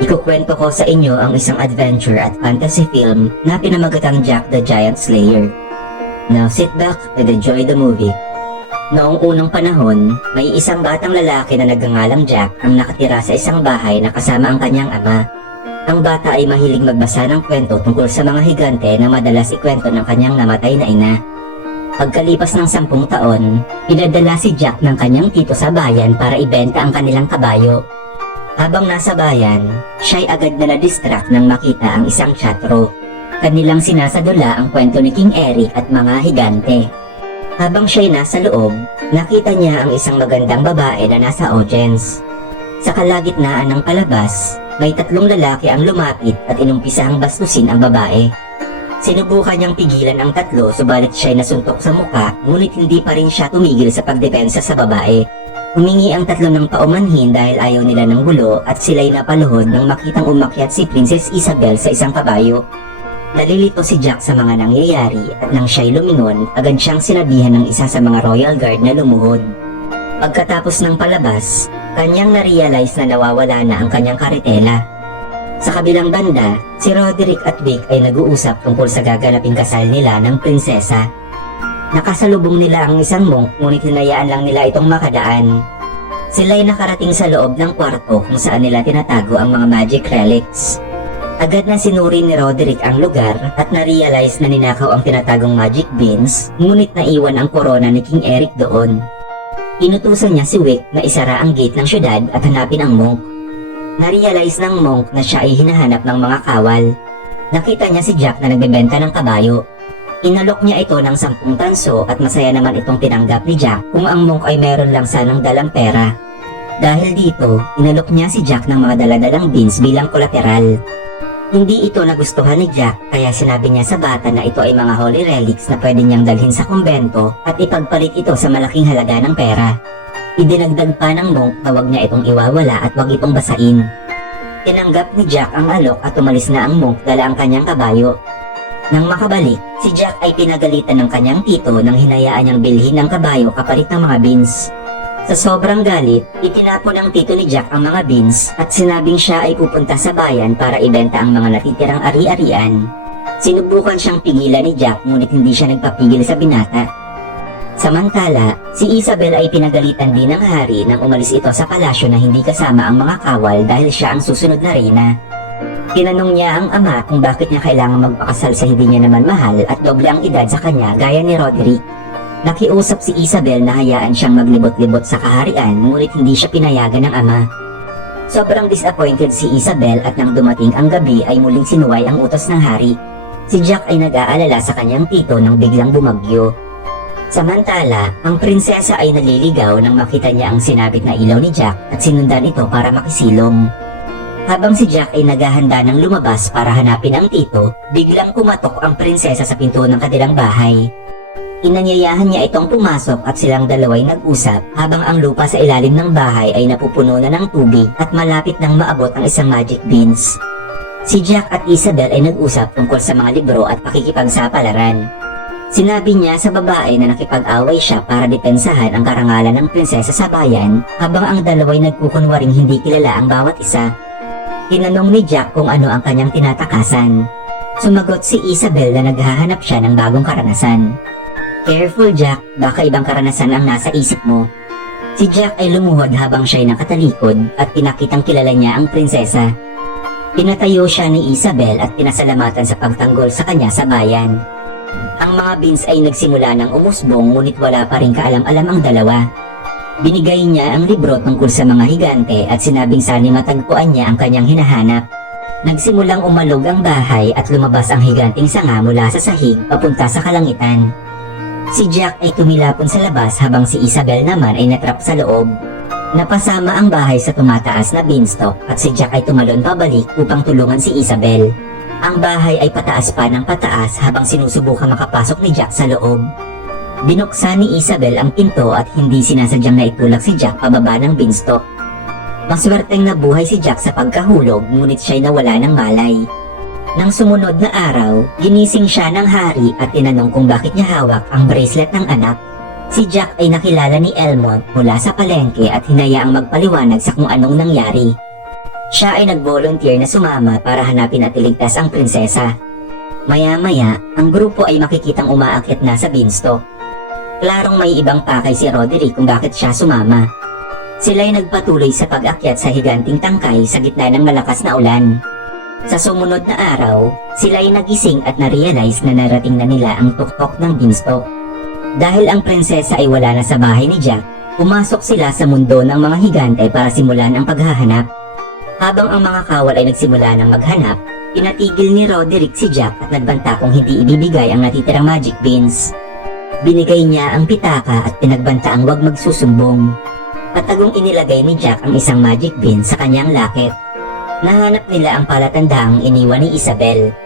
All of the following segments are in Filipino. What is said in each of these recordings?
Ikukwento ko sa inyo ang isang adventure at fantasy film na pinamagatang Jack the Giant Slayer. Now sit back and enjoy the movie. Noong unang panahon, may isang batang lalaki na nagngangalang Jack ang nakatira sa isang bahay na kasama ang kanyang ama. Ang bata ay mahilig magbasa ng kwento tungkol sa mga higante na madalas ikwento ng kanyang namatay na ina. Pagkalipas ng sampung taon, pinadala si Jack ng kanyang tito sa bayan para ibenta ang kanilang kabayo. Habang nasa bayan, siya'y agad na na-distract nang makita ang isang chatro. Kanilang sinasadula ang kwento ni King Eric at mga higante. Habang siya'y nasa loob, nakita niya ang isang magandang babae na nasa audience. Sa kalagitnaan ng palabas, may tatlong lalaki ang lumapit at inumpisahang bastusin ang babae. Sinubukan niyang pigilan ang tatlo subalit siya'y nasuntok sa muka ngunit hindi pa rin siya tumigil sa pagdepensa sa babae. Humingi ang tatlo ng paumanhin dahil ayaw nila ng gulo at sila'y napaluhod nang makitang umakyat si Princess Isabel sa isang kabayo. Nalilito si Jack sa mga nangyayari at nang siya'y lumingon, agad siyang sinabihan ng isa sa mga royal guard na lumuhod. Pagkatapos ng palabas, kanyang na-realize na nawawala na ang kanyang karitela. Sa kabilang banda, si Roderick at Vic ay nag-uusap tungkol sa gaganaping kasal nila ng prinsesa. Nakasalubong nila ang isang monk ngunit hinayaan lang nila itong makadaan. Sila'y nakarating sa loob ng kwarto kung saan nila tinatago ang mga magic relics. Agad na sinuri ni Roderick ang lugar at na-realize na ninakaw ang tinatagong magic beans ngunit naiwan ang korona ni King Eric doon. Inutusan niya si Wick na isara ang gate ng syudad at hanapin ang monk. Na-realize ng monk na siya ay hinahanap ng mga kawal. Nakita niya si Jack na nagbebenta ng kabayo. Inalok niya ito ng sampung tanso at masaya naman itong tinanggap ni Jack kung ang monk ay meron lang sanang dalang pera. Dahil dito, inalok niya si Jack ng mga daladalang beans bilang kolateral. Hindi ito nagustuhan ni Jack kaya sinabi niya sa bata na ito ay mga holy relics na pwede niyang dalhin sa kumbento at ipagpalit ito sa malaking halaga ng pera. Idinagdag pa ng monk na wag niya itong iwawala at wag itong basain. Tinanggap ni Jack ang alok at umalis na ang monk dala ang kanyang kabayo. Nang makabalik, si Jack ay pinagalitan ng kanyang tito nang hinayaan niyang bilhin ng kabayo kapalit ng mga beans. Sa sobrang galit, itinapon ng tito ni Jack ang mga beans at sinabing siya ay pupunta sa bayan para ibenta ang mga natitirang ari-arian. Sinubukan siyang pigilan ni Jack ngunit hindi siya nagpapigil sa binata. Samantala, si Isabel ay pinagalitan din ng hari nang umalis ito sa palasyo na hindi kasama ang mga kawal dahil siya ang susunod na reyna. Tinanong niya ang ama kung bakit niya kailangan magpakasal sa hindi niya naman mahal at doble ang edad sa kanya gaya ni Roderick. Nakiusap si Isabel na hayaan siyang maglibot-libot sa kaharian ngunit hindi siya pinayagan ng ama. Sobrang disappointed si Isabel at nang dumating ang gabi ay muling sinuway ang utos ng hari. Si Jack ay nag-aalala sa kanyang tito nang biglang bumagyo. Samantala, ang prinsesa ay naliligaw nang makita niya ang sinabit na ilaw ni Jack at sinundan ito para makisilong. Habang si Jack ay naghahanda ng lumabas para hanapin ang tito, biglang kumatok ang prinsesa sa pinto ng kanilang bahay. Inanyayahan niya itong pumasok at silang dalaway nag-usap habang ang lupa sa ilalim ng bahay ay napupuno na ng tubig at malapit nang maabot ang isang magic beans. Si Jack at Isabel ay nag-usap tungkol sa mga libro at pakikipagsapalaran. Sinabi niya sa babae na nakipag-away siya para depensahan ang karangalan ng prinsesa sa bayan habang ang dalaway nagkukunwaring hindi kilala ang bawat isa. Tinanong ni Jack kung ano ang kanyang tinatakasan. Sumagot si Isabel na naghahanap siya ng bagong karanasan. Careful Jack, baka ibang karanasan ang nasa isip mo. Si Jack ay lumuhod habang siya'y nakatalikod at pinakitang kilala niya ang prinsesa. Pinatayo siya ni Isabel at pinasalamatan sa pagtanggol sa kanya sa bayan. Ang mga beans ay nagsimula ng umusbong ngunit wala pa rin kaalam-alam ang dalawa. Binigay niya ang libro tungkol sa mga higante at sinabing sani matagpuan niya ang kanyang hinahanap. Nagsimulang umalog ang bahay at lumabas ang higanting sanga mula sa sahig papunta sa kalangitan. Si Jack ay tumilapon sa labas habang si Isabel naman ay natrap sa loob. Napasama ang bahay sa tumataas na beanstalk at si Jack ay tumalon pabalik upang tulungan si Isabel. Ang bahay ay pataas pa ng pataas habang sinusubukan makapasok ni Jack sa loob. Binuksan ni Isabel ang pinto at hindi sinasadyang naitulak si Jack pababa ng beanstalk. Maswerteng nabuhay si Jack sa pagkahulog ngunit siya'y nawala ng malay. Nang sumunod na araw, ginising siya ng hari at tinanong kung bakit niya hawak ang bracelet ng anak. Si Jack ay nakilala ni Elmont mula sa palengke at hinayaang magpaliwanag sa kung anong nangyari. Siya ay nag-volunteer na sumama para hanapin at iligtas ang prinsesa. Maya-maya, ang grupo ay makikitang umaakyat na sa beanstalk. Klarong may ibang pakay si Roderick kung bakit siya sumama. Sila ay nagpatuloy sa pag-akyat sa higanting tangkay sa gitna ng malakas na ulan. Sa sumunod na araw, sila ay nagising at na-realize na narating na nila ang tuktok ng beanstalk. Dahil ang prinsesa ay wala na sa bahay ni Jack, pumasok sila sa mundo ng mga higante para simulan ang paghahanap. Habang ang mga kawal ay nagsimula ng maghanap, pinatigil ni Roderick si Jack at nagbanta kung hindi ibibigay ang natitirang magic beans. Binigay niya ang pitaka at pinagbanta ang wag magsusumbong. Patagong inilagay ni Jack ang isang magic bean sa kanyang laket. Nahanap nila ang palatandaang iniwan ni Isabel.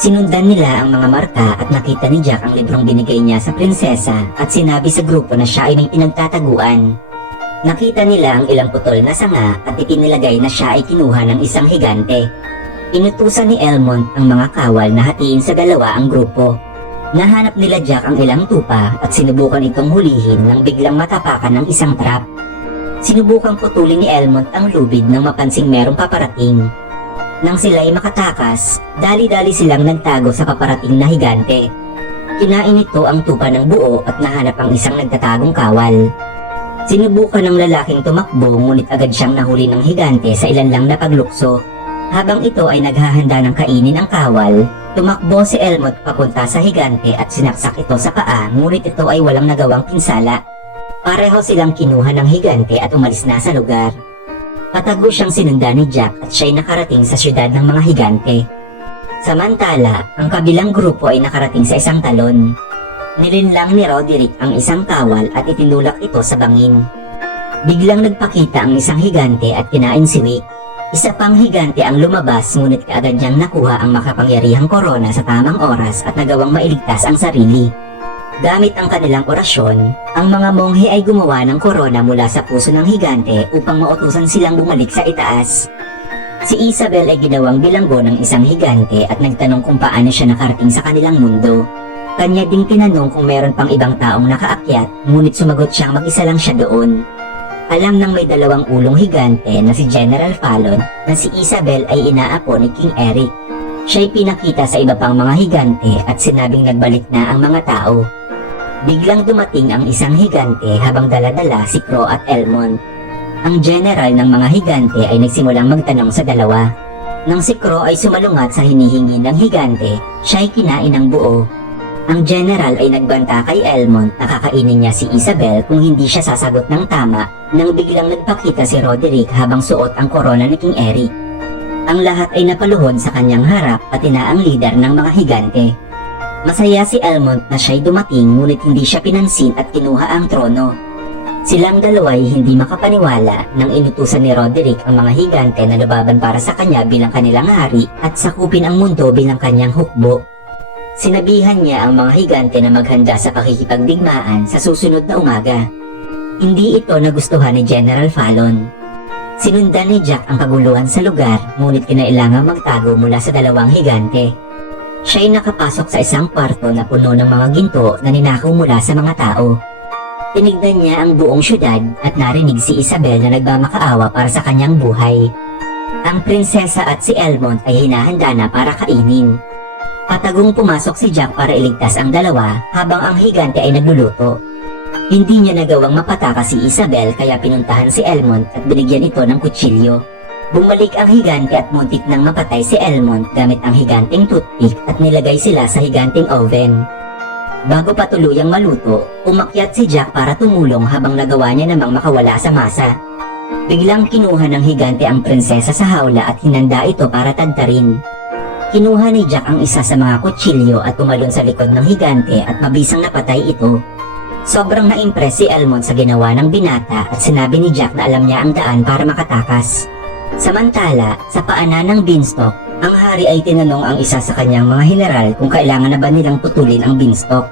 Sinundan nila ang mga marka at nakita ni Jack ang librong binigay niya sa prinsesa at sinabi sa grupo na siya ay may pinagtataguan. Nakita nila ang ilang putol na sanga at ipinilagay na siya ay kinuha ng isang higante. Inutusan ni Elmont ang mga kawal na hatiin sa dalawa ang grupo. Nahanap nila Jack ang ilang tupa at sinubukan itong hulihin nang biglang matapakan ng isang trap. Sinubukang putulin ni Elmont ang lubid nang mapansing merong paparating. Nang sila ay makatakas, dali-dali silang nagtago sa paparating na higante. Kinain nito ang tupa ng buo at nahanap ang isang nagtatagong kawal. Sinubukan ng lalaking tumakbo ngunit agad siyang nahuli ng higante sa ilan lang na paglukso. Habang ito ay naghahanda ng kainin ang kawal, tumakbo si Elmot papunta sa higante at sinaksak ito sa paa ngunit ito ay walang nagawang pinsala. Pareho silang kinuha ng higante at umalis na sa lugar. Patago siyang sinundan ni Jack at siya'y nakarating sa syudad ng mga higante. Samantala, ang kabilang grupo ay nakarating sa isang talon. Nilinlang ni Roderick ang isang kawal at itinulak ito sa bangin. Biglang nagpakita ang isang higante at kinain si Wick. Isa pang higante ang lumabas ngunit kaagad niyang nakuha ang makapangyarihang korona sa tamang oras at nagawang mailigtas ang sarili. Gamit ang kanilang orasyon, ang mga monghe ay gumawa ng korona mula sa puso ng higante upang mautusan silang bumalik sa itaas. Si Isabel ay ginawang bilanggo ng isang higante at nagtanong kung paano siya nakarating sa kanilang mundo. Kanya ding tinanong kung meron pang ibang taong nakaakyat, ngunit sumagot siyang mag-isa lang siya doon. Alam ng may dalawang ulong higante na si General Fallon na si Isabel ay inaapo ni King Eric. Siya'y pinakita sa iba pang mga higante at sinabing nagbalik na ang mga tao. Biglang dumating ang isang higante habang daladala si Crow at Elmond. Ang general ng mga higante ay nagsimulang magtanong sa dalawa. Nang si Crow ay sumalungat sa hinihingi ng higante, siya ay kinain ng buo. Ang general ay nagbanta kay Elmont na kakainin niya si Isabel kung hindi siya sasagot ng tama nang biglang nagpakita si Roderick habang suot ang korona ni King Eric. Ang lahat ay napaluhod sa kanyang harap pati na ang leader ng mga higante. Masaya si Elmont na siya'y dumating ngunit hindi siya pinansin at kinuha ang trono. Silang dalawa ay hindi makapaniwala nang inutusan ni Roderick ang mga higante na lubaban para sa kanya bilang kanilang hari at sakupin ang mundo bilang kanyang hukbo. Sinabihan niya ang mga higante na maghanda sa pakikipagdigmaan sa susunod na umaga. Hindi ito nagustuhan ni General Fallon. Sinundan ni Jack ang kaguluhan sa lugar ngunit kinailangang magtago mula sa dalawang higante. Siya ay nakapasok sa isang kwarto na puno ng mga ginto na ninakaw mula sa mga tao. Tinignan niya ang buong syudad at narinig si Isabel na nagmamakaawa para sa kanyang buhay. Ang prinsesa at si Elmont ay hinahanda na para kainin. Patagong pumasok si Jack para iligtas ang dalawa habang ang higante ay nagluluto. Hindi niya nagawang mapataka si Isabel kaya pinuntahan si Elmont at binigyan ito ng kutsilyo. Bumalik ang higante at muntik nang mapatay si Elmont gamit ang higanting toothpick at nilagay sila sa higanting oven. Bago pa tuluyang maluto, umakyat si Jack para tumulong habang nagawa niya namang makawala sa masa. Biglang kinuha ng higante ang prinsesa sa hawla at hinanda ito para tagtarin. Kinuha ni Jack ang isa sa mga kutsilyo at tumalon sa likod ng higante at mabisang napatay ito. Sobrang na-impress si Elmont sa ginawa ng binata at sinabi ni Jack na alam niya ang daan para makatakas. Samantala, sa paanan ng beanstalk, ang hari ay tinanong ang isa sa kanyang mga general kung kailangan na ba nilang putulin ang beanstalk.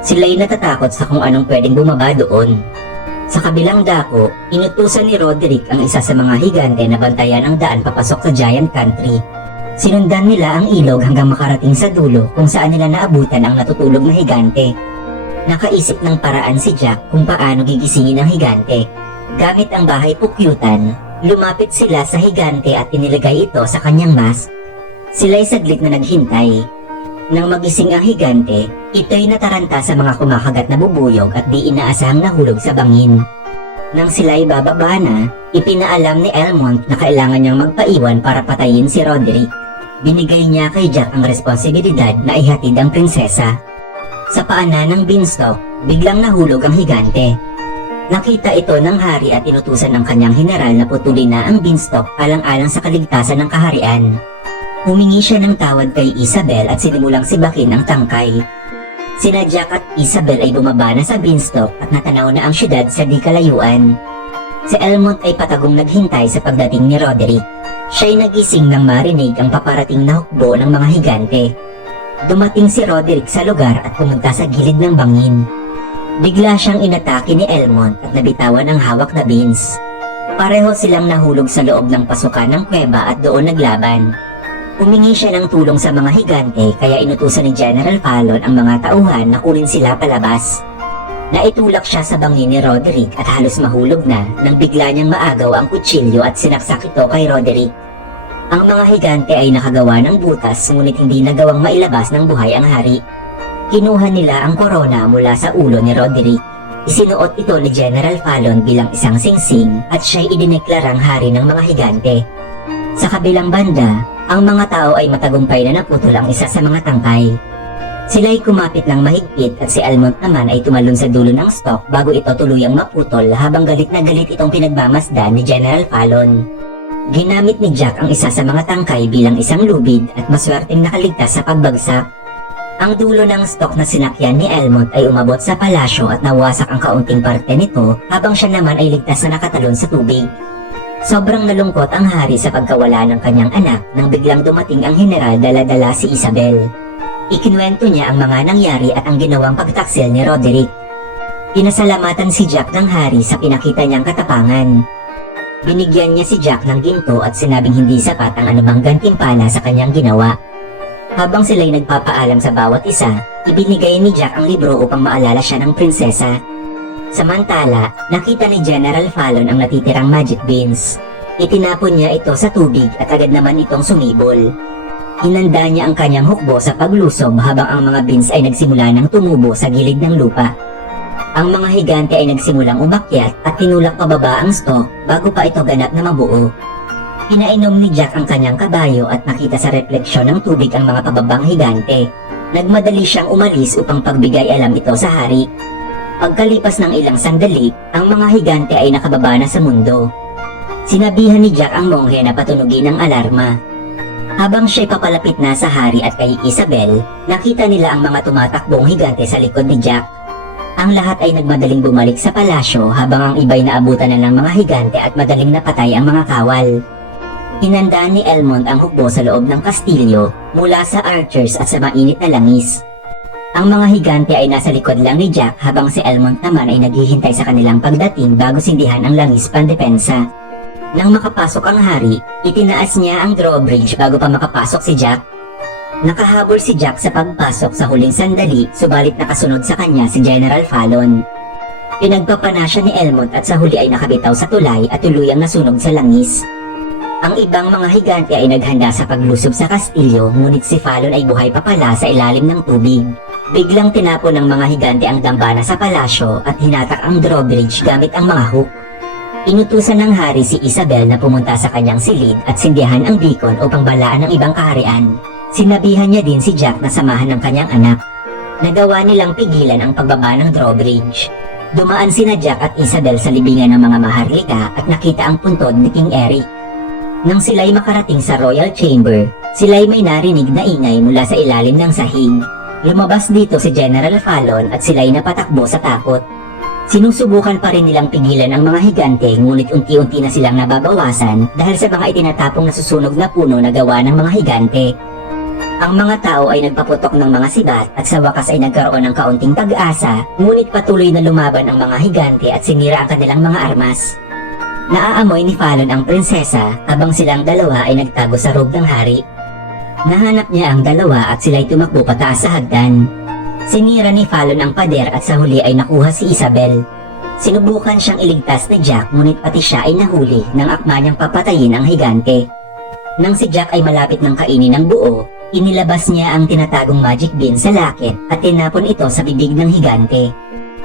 Sila'y natatakot sa kung anong pwedeng bumaba doon. Sa kabilang dako, inutusan ni Roderick ang isa sa mga higante na bantayan ang daan papasok sa Giant Country. Sinundan nila ang ilog hanggang makarating sa dulo kung saan nila naabutan ang natutulog na higante. Nakaisip ng paraan si Jack kung paano gigisingin ang higante. Gamit ang bahay pukyutan, Lumapit sila sa higante at inilagay ito sa kanyang mask. Sila'y saglit na naghintay. Nang magising ang higante, ito'y nataranta sa mga kumakagat na bubuyog at di inaasahang nahulog sa bangin. Nang sila'y bababa na, ipinaalam ni Elmont na kailangan niyang magpaiwan para patayin si Roderick. Binigay niya kay Jack ang responsibilidad na ihatid ang prinsesa. Sa paanan ng beanstalk, biglang nahulog ang higante. Nakita ito ng hari at inutusan ng kanyang general na putulin na ang beanstalk alang-alang sa kaligtasan ng kaharian. Humingi siya ng tawad kay Isabel at sinimulang sibakin ang tangkay. Sina Jack at Isabel ay bumaba na sa beanstalk at natanaw na ang syudad sa di kalayuan. Si Elmont ay patagong naghintay sa pagdating ni Roderick. Siya'y nagising nang marinig ang paparating na hukbo ng mga higante. Dumating si Roderick sa lugar at pumunta sa gilid ng bangin. Bigla siyang inatake ni Elmont at nabitawan ang hawak na beans. Pareho silang nahulog sa loob ng pasukan ng kuweba at doon naglaban. Humingi siya ng tulong sa mga higante kaya inutusan ni General Fallon ang mga tauhan na kunin sila palabas. Naitulak siya sa bangin ni Roderick at halos mahulog na nang bigla niyang maagaw ang kutsilyo at sinaksak ito kay Roderick. Ang mga higante ay nakagawa ng butas ngunit hindi nagawang mailabas ng buhay ang hari. Kinuha nila ang korona mula sa ulo ni Roderick. Isinuot ito ni General Fallon bilang isang singsing at siya'y idineklarang hari ng mga higante. Sa kabilang banda, ang mga tao ay matagumpay na naputol ang isa sa mga tangkay. Sila'y kumapit ng mahigpit at si Almont naman ay tumalon sa dulo ng stalk bago ito tuluyang maputol habang galit na galit itong pinagmamasdan ni General Fallon. Ginamit ni Jack ang isa sa mga tangkay bilang isang lubid at maswerteng nakaligtas sa pagbagsak. Ang dulo ng stalk na sinakyan ni Elmont ay umabot sa palasyo at nawasak ang kaunting parte nito habang siya naman ay ligtas na nakatalon sa tubig. Sobrang nalungkot ang hari sa pagkawala ng kanyang anak nang biglang dumating ang general dala-dala si Isabel. Ikinuwento niya ang mga nangyari at ang ginawang pagtaksil ni Roderick. Pinasalamatan si Jack ng hari sa pinakita niyang katapangan. Binigyan niya si Jack ng ginto at sinabing hindi sapat ang anumang gantimpala sa kanyang ginawa. Habang sila'y nagpapaalam sa bawat isa, ibinigay ni Jack ang libro upang maalala siya ng prinsesa. Samantala, nakita ni General Fallon ang natitirang magic beans. Itinapon niya ito sa tubig at agad naman itong sumibol. Hinanda niya ang kanyang hukbo sa paglusob habang ang mga beans ay nagsimula ng tumubo sa gilid ng lupa. Ang mga higante ay nagsimulang umakyat at tinulak pababa ang stalk bago pa ito ganap na mabuo. Pinainom ni Jack ang kanyang kabayo at nakita sa refleksyon ng tubig ang mga pababang higante. Nagmadali siyang umalis upang pagbigay alam ito sa hari. Pagkalipas ng ilang sandali, ang mga higante ay nakababa na sa mundo. Sinabihan ni Jack ang monghe na patunugin ang alarma. Habang siya'y papalapit na sa hari at kay Isabel, nakita nila ang mga tumatakbong higante sa likod ni Jack. Ang lahat ay nagmadaling bumalik sa palasyo habang ang iba'y naabutan na ng mga higante at madaling napatay ang mga kawal. Hinandaan ni Elmont ang hukbo sa loob ng kastilyo mula sa archers at sa mainit na langis. Ang mga higante ay nasa likod lang ni Jack habang si Elmont naman ay naghihintay sa kanilang pagdating bago sindihan ang langis pandepensa. Nang makapasok ang hari, itinaas niya ang drawbridge bago pa makapasok si Jack. Nakahabol si Jack sa pagpasok sa huling sandali subalit nakasunod sa kanya si General Fallon. Pinagpapana siya ni Elmont at sa huli ay nakabitaw sa tulay at tuluyang nasunog sa langis. Ang ibang mga higante ay naghanda sa paglusob sa kastilyo ngunit si Fallon ay buhay pa pala sa ilalim ng tubig. Biglang tinapon ng mga higante ang dambana sa palasyo at hinatak ang drawbridge gamit ang mga hook. Inutusan ng hari si Isabel na pumunta sa kanyang silid at sindihan ang beacon upang balaan ng ibang kaharian. Sinabihan niya din si Jack na samahan ng kanyang anak. Nagawa nilang pigilan ang pagbaba ng drawbridge. Dumaan sina Jack at Isabel sa libingan ng mga maharlika at nakita ang puntod ni King Eric. Nang sila'y makarating sa Royal Chamber, sila'y may narinig na ingay mula sa ilalim ng sahig. Lumabas dito si General Fallon at sila'y napatakbo sa takot. Sinusubukan pa rin nilang pigilan ang mga higante ngunit unti-unti na silang nababawasan dahil sa mga itinatapong nasusunog na puno na gawa ng mga higante. Ang mga tao ay nagpaputok ng mga sibat at sa wakas ay nagkaroon ng kaunting pag-asa ngunit patuloy na lumaban ang mga higante at sinira ang kanilang mga armas. Naaamoy ni Fallon ang prinsesa habang silang dalawa ay nagtago sa robe ng hari. Nahanap niya ang dalawa at sila'y tumakbo pataas sa hagdan. Sinira ni Fallon ang pader at sa huli ay nakuha si Isabel. Sinubukan siyang iligtas ni Jack ngunit pati siya ay nahuli nang akma niyang papatayin ang higante. Nang si Jack ay malapit ng kainin ng buo, inilabas niya ang tinatagong magic bean sa lakit at tinapon ito sa bibig ng higante.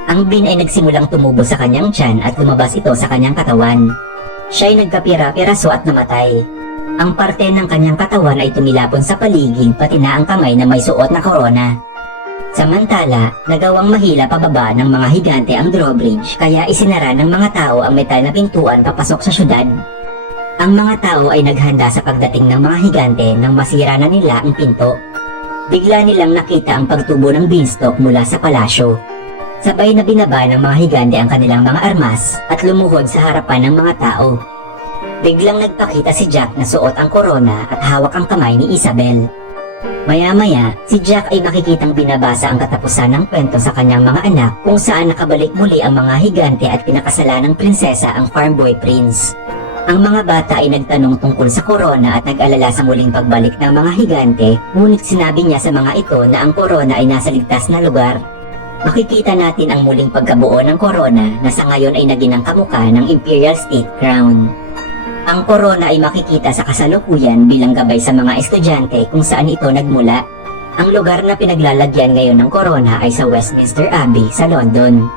Ang bean ay nagsimulang tumubo sa kanyang tiyan at lumabas ito sa kanyang katawan. Siya ay nagkapira-piraso at namatay. Ang parte ng kanyang katawan ay tumilapon sa paligid pati na ang kamay na may suot na korona. Samantala, nagawang mahila pababa ng mga higante ang drawbridge kaya isinara ng mga tao ang metal na pintuan papasok sa syudad. Ang mga tao ay naghanda sa pagdating ng mga higante nang masira na nila ang pinto. Bigla nilang nakita ang pagtubo ng beanstalk mula sa palasyo. Sabay na binaba ng mga higante ang kanilang mga armas at lumuhod sa harapan ng mga tao. Biglang nagpakita si Jack na suot ang korona at hawak ang kamay ni Isabel. Maya-maya, si Jack ay makikitang binabasa ang katapusan ng kwento sa kanyang mga anak kung saan nakabalik muli ang mga higante at pinakasala ng prinsesa ang farm boy prince. Ang mga bata ay nagtanong tungkol sa korona at nag-alala sa muling pagbalik ng mga higante, ngunit sinabi niya sa mga ito na ang korona ay nasa ligtas na lugar. Makikita natin ang muling pagkabuo ng korona na sa ngayon ay naging ang kamukha ng Imperial State Crown. Ang korona ay makikita sa kasalukuyan bilang gabay sa mga estudyante kung saan ito nagmula. Ang lugar na pinaglalagyan ngayon ng korona ay sa Westminster Abbey sa London.